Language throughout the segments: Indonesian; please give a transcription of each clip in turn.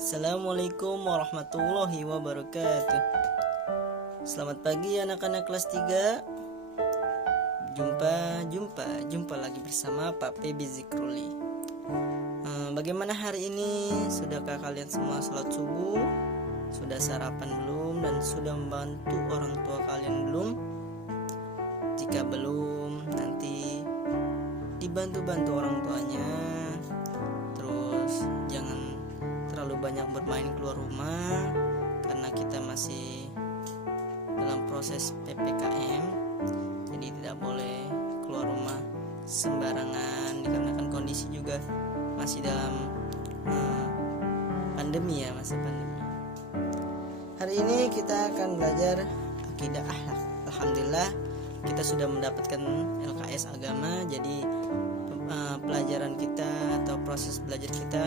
Assalamualaikum warahmatullahi wabarakatuh. Selamat pagi anak-anak kelas 3. Jumpa lagi bersama Pak PB Zikruli. Bagaimana hari ini? Sudahkah kalian semua sholat subuh? Sudah sarapan belum? Dan sudah membantu orang tua kalian belum? Jika belum, nanti dibantu-bantu orang tuanya. Terus jangan terlalu banyak bermain keluar rumah karena kita masih dalam proses PPKM, jadi tidak boleh keluar rumah sembarangan dikarenakan kondisi juga masih dalam pandemi ya, masih pandemi. Hari ini kita akan belajar akidah akhlak. Alhamdulillah kita sudah mendapatkan LKS agama, jadi pelajaran kita atau proses belajar kita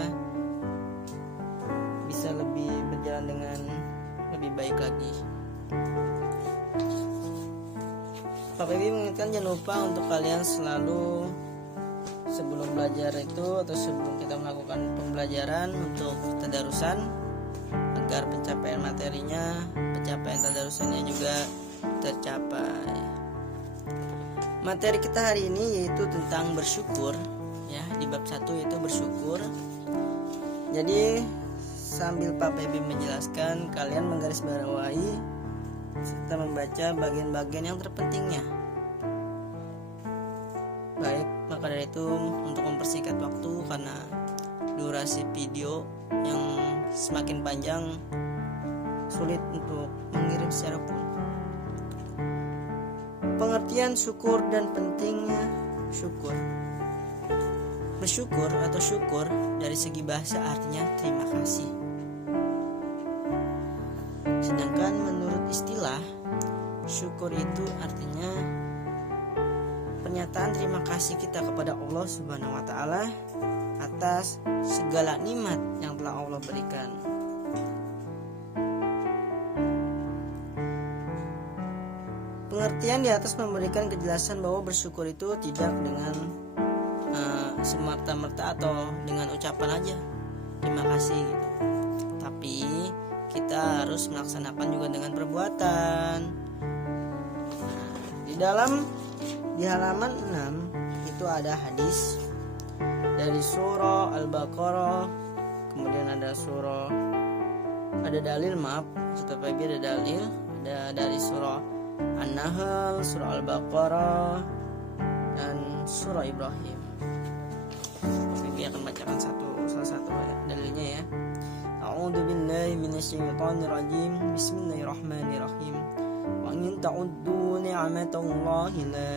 bisa lebih berjalan dengan lebih baik lagi. Pak PB mengingatkan jangan lupa untuk kalian selalu sebelum belajar itu atau sebelum kita melakukan pembelajaran untuk tadarusan agar pencapaian materinya, pencapaian tadarusannya juga tercapai. Materi kita hari ini yaitu tentang bersyukur ya, di bab 1 yaitu bersyukur. Jadi sambil Pak PB menjelaskan, kalian menggarisbawahi serta membaca bagian-bagian yang terpentingnya. Baik, maka dari itu untuk mempersingkat waktu karena durasi video yang semakin panjang sulit untuk mengirim secara full. Pengertian syukur dan pentingnya syukur. Bersyukur atau syukur dari segi bahasa artinya terima kasih. Sedangkan menurut istilah, syukur itu artinya pernyataan terima kasih kita kepada Allah Subhanahu wa taala atas segala nikmat yang telah Allah berikan. Pengertian di atas memberikan kejelasan bahwa bersyukur itu tidak dengan semerta-merta atau dengan ucapan aja terima kasih gitu, tapi kita harus melaksanakan juga dengan perbuatan. Di halaman 6 itu ada hadis dari surah Al-Baqarah, kemudian ada dalil, setelah ada dalil, ada dari surah An-Nahl, surah Al-Baqarah, dan surah Ibrahim. Bibi akan bacakan salah satu dalilnya ya. A'udzu billahi minasyaitonir rajim. Bismillahirrahmanirrahim. Wa in ta'uddu ni'matallahi la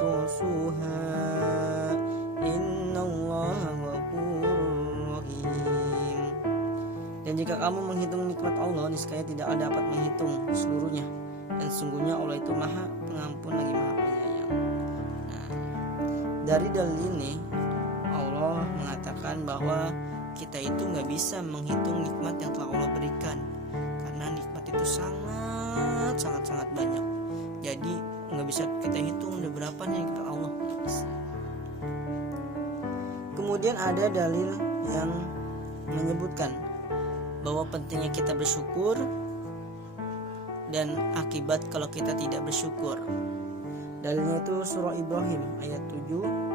tuhsuha. Innallaha ghafurur rahim. Dan jika kamu menghitung nikmat Allah, niscaya tidak dapat menghitung seluruhnya. Dan sungguhnya Allah itu Maha Pengampun lagi Maha Penyayang. Nah, dari dalil ini Allah mengatakan bahwa kita itu nggak bisa menghitung nikmat yang telah Allah berikan, karena nikmat itu sangat banyak. Jadi nggak bisa kita hitung udah berapa nih nikmat Allah. Kemudian ada dalil yang menyebutkan bahwa pentingnya kita bersyukur dan akibat kalau kita tidak bersyukur. Dalilnya itu surah Ibrahim ayat 7.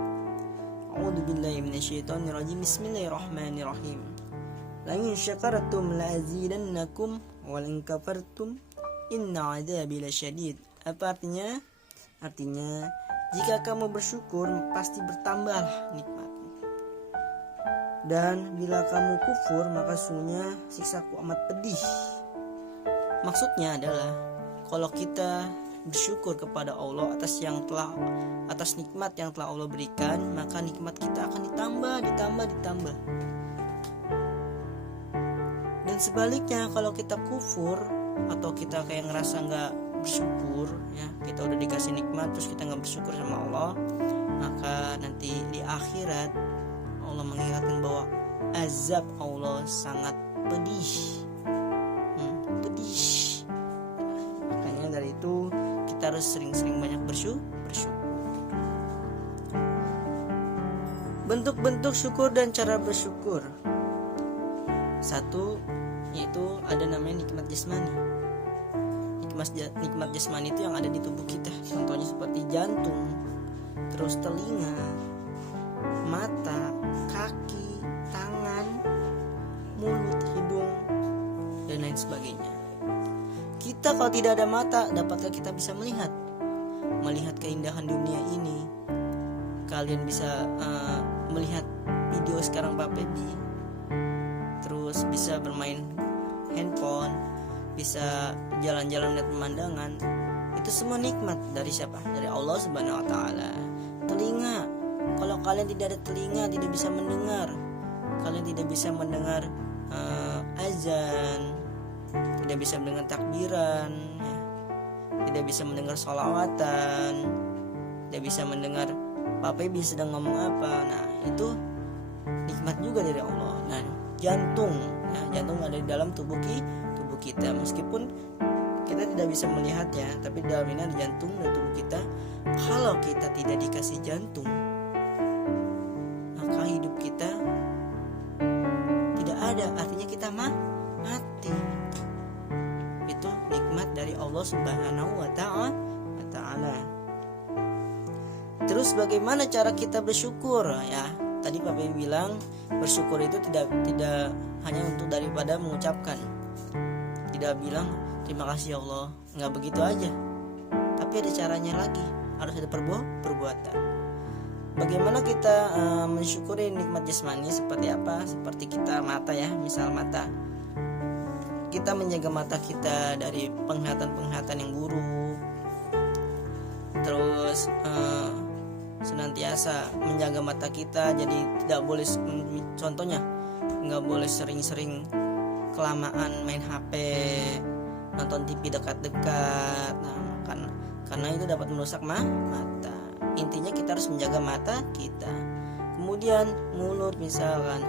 A'udzu billahi minasyaitonir rajim. Bismillahirrahmanirrahim. La in syakartum la azidannakum wa in kafartum inna 'adzabi lasyadid. Apa artinya? Artinya jika kamu bersyukur pasti bertambahlah nikmatmu. Dan bila kamu kufur maka sungguhnya siksaku amat pedih. Maksudnya adalah kalau kita bersyukur kepada Allah atas nikmat yang telah Allah berikan, maka nikmat kita akan ditambah. Dan sebaliknya kalau kita kufur atau kita kayak ngerasa nggak bersyukur ya, kita udah dikasih nikmat terus kita nggak bersyukur sama Allah, maka nanti di akhirat Allah mengingatkan bahwa azab Allah sangat pedih. Makanya dari itu kita harus sering-sering banyak bersyukur. Bentuk-bentuk syukur dan cara bersyukur. Satu yaitu ada namanya nikmat jasmani. Nikmat jasmani itu yang ada di tubuh kita. Contohnya seperti jantung, terus telinga, mata, kaki, tangan, mulut, hidung, dan lain sebagainya. Kita kalau tidak ada mata, dapatkah kita bisa melihat keindahan dunia ini? Kalian bisa melihat video sekarang Pak Pebi, terus bisa bermain handphone, bisa jalan-jalan lihat pemandangan. Itu semua nikmat dari siapa? Dari Allah Subhanahu wa taala. Telinga, kalau kalian tidak ada telinga, tidak bisa mendengar. Kalian tidak bisa mendengar azan, tidak bisa mendengar takbiran, tidak bisa mendengar sholawatan, tidak bisa mendengar Pak Pebi sedang ngomong apa. Nah, itu nikmat juga dari Allah. Nah, jantung ada di dalam tubuh kita. Meskipun kita tidak bisa melihatnya, tapi dalam ini ada jantung dan tubuh kita. Kalau kita tidak dikasih jantung, maka hidup kita tidak ada, artinya kita mati. Itu nikmat dari Allah Subhanahu wa taala. Terus bagaimana cara kita bersyukur ya? Tadi Pak Pebi bilang bersyukur itu tidak hanya untuk daripada mengucapkan. Tidak bilang terima kasih ya Allah, nggak begitu aja. Tapi ada caranya lagi, harus ada perbuatan. Bagaimana kita mensyukuri nikmat jasmani seperti apa? Seperti kita mata ya, misal mata. Kita menjaga mata kita dari penglihatan yang buruk. Terus senantiasa menjaga mata kita, jadi tidak boleh, contohnya nggak boleh sering-sering kelamaan main HP, nonton TV dekat-dekat. Nah, karena itu dapat merusak mata. Intinya kita harus menjaga mata kita. Kemudian mulut misalkan,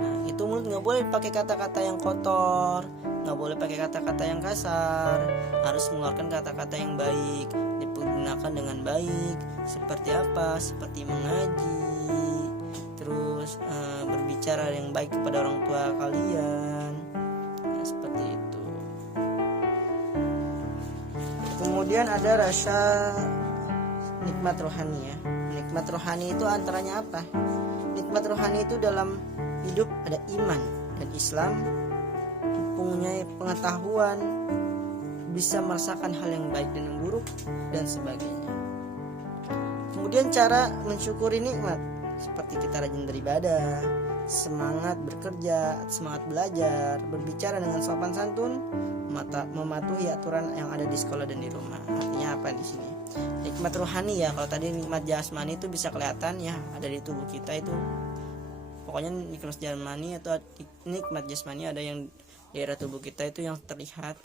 nah, itu mulut nggak boleh pakai kata-kata yang kotor, nggak boleh pakai kata-kata yang kasar, harus mengeluarkan kata-kata yang baik, dipergunakan dengan baik. Seperti apa? Seperti mengaji, terus berbicara yang baik kepada orang tua kalian. Nah, seperti itu. Kemudian ada rasa nikmat rohani ya. Nikmat rohani itu antaranya apa? Nikmat rohani itu dalam hidup ada iman dan Islam, mempunyai pengetahuan, bisa merasakan hal yang baik dan yang buruk dan sebagainya. Kemudian cara mensyukuri nikmat seperti kita rajin beribadah, semangat bekerja, semangat belajar, berbicara dengan sopan santun, mematuhi aturan yang ada di sekolah dan di rumah. Artinya apa di sini? Nikmat rohani ya. Kalau tadi nikmat jasmani itu bisa kelihatan ya, ada di tubuh kita itu. Pokoknya nikmat jasmani atau nikmat jasmani ada yang di daerah tubuh kita itu yang terlihat.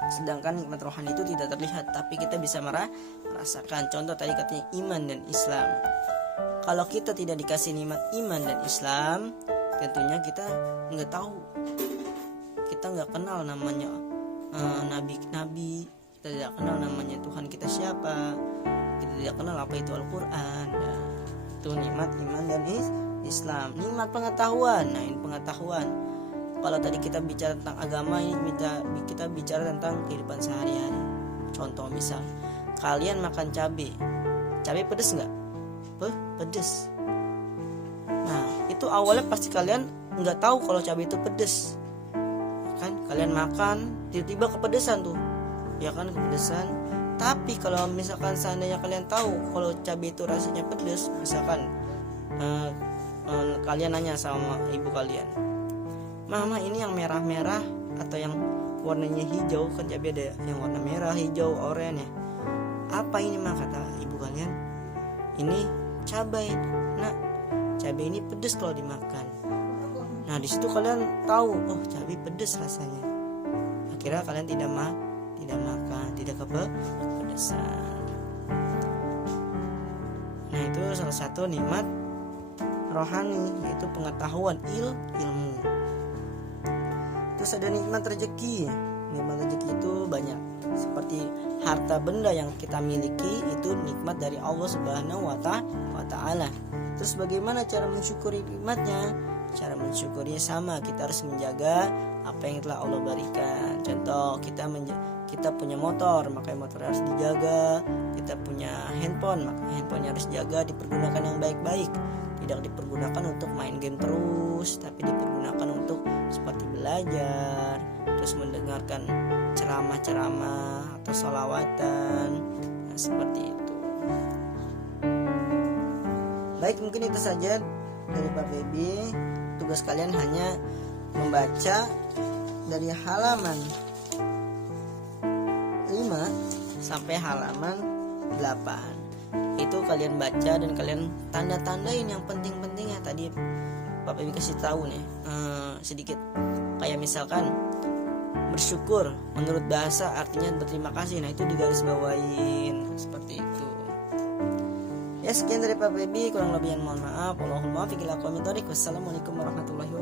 Sedangkan nikmat rohani itu tidak terlihat, tapi kita bisa merasakan. Contoh tadi katanya iman dan Islam. Kalau kita tidak dikasih nikmat iman dan Islam, tentunya kita nggak tahu, kita nggak kenal namanya nabi-nabi, kita tidak kenal namanya Tuhan kita siapa, kita tidak kenal apa itu Al-Quran. Nah, itu nikmat iman dan Islam. Nikmat pengetahuan. Nah, ini pengetahuan. Kalau tadi kita bicara tentang agama, ini kita bicara tentang kehidupan sehari-hari. Contoh misal, kalian makan cabai pedes nggak? Pedes. Nah, itu awalnya pasti kalian nggak tahu kalau cabai itu pedes, kan? Kalian makan, tiba-tiba kepedesan tuh, ya kan, kepedesan. Tapi kalau misalkan seandainya kalian tahu kalau cabai itu rasanya pedes, misalkan kalian nanya sama ibu kalian, Mama ini yang merah-merah atau yang warnanya hijau, kan cabai ada yang warna merah, hijau, oranye. Apa ini mah, kata ibu kalian? Ini cabai. Nah, cabai ini pedes kalau dimakan. Nah, di situ kalian tahu, oh cabai pedes rasanya. Akhirnya kalian tidak makan, tidak kepedesan. Nah, itu salah satu nikmat rohani, yaitu pengetahuan, ilmu. Terus ada nikmat rezeki. Nikmat rezeki itu banyak, seperti harta benda yang kita miliki, itu nikmat dari Allah Subhanahu wa taala. Terus bagaimana cara mensyukuri nikmatnya? cara mensyukurinya sama, kita harus menjaga apa yang telah Allah berikan. Contoh, kita punya motor, maka motor harus dijaga. Kita punya handphone, maka handphonenya harus dijaga, dipergunakan yang baik-baik. Tidak dipergunakan untuk main game terus, tapi dipergunakan untuk seperti belajar, terus mendengarkan ceramah-ceramah atau sholawatan. Nah, seperti itu. Baik, mungkin itu saja dari Pak Febi. Tugas kalian hanya membaca dari halaman 5 sampai halaman 8. Itu kalian baca dan kalian tanda-tandain yang penting-pentingnya. Tadi Pak Febi kasih tahu nih sedikit. Kayak misalkan bersyukur menurut bahasa artinya berterima kasih. Nah, itu digarisbawain seperti itu. Ya, sekian dari Pak Febi, kurang lebih yang mohon maaf. Wallahul muwaffiq ila aqwamit thoriq. Wassalamualaikum warahmatullahi wabarakatuh.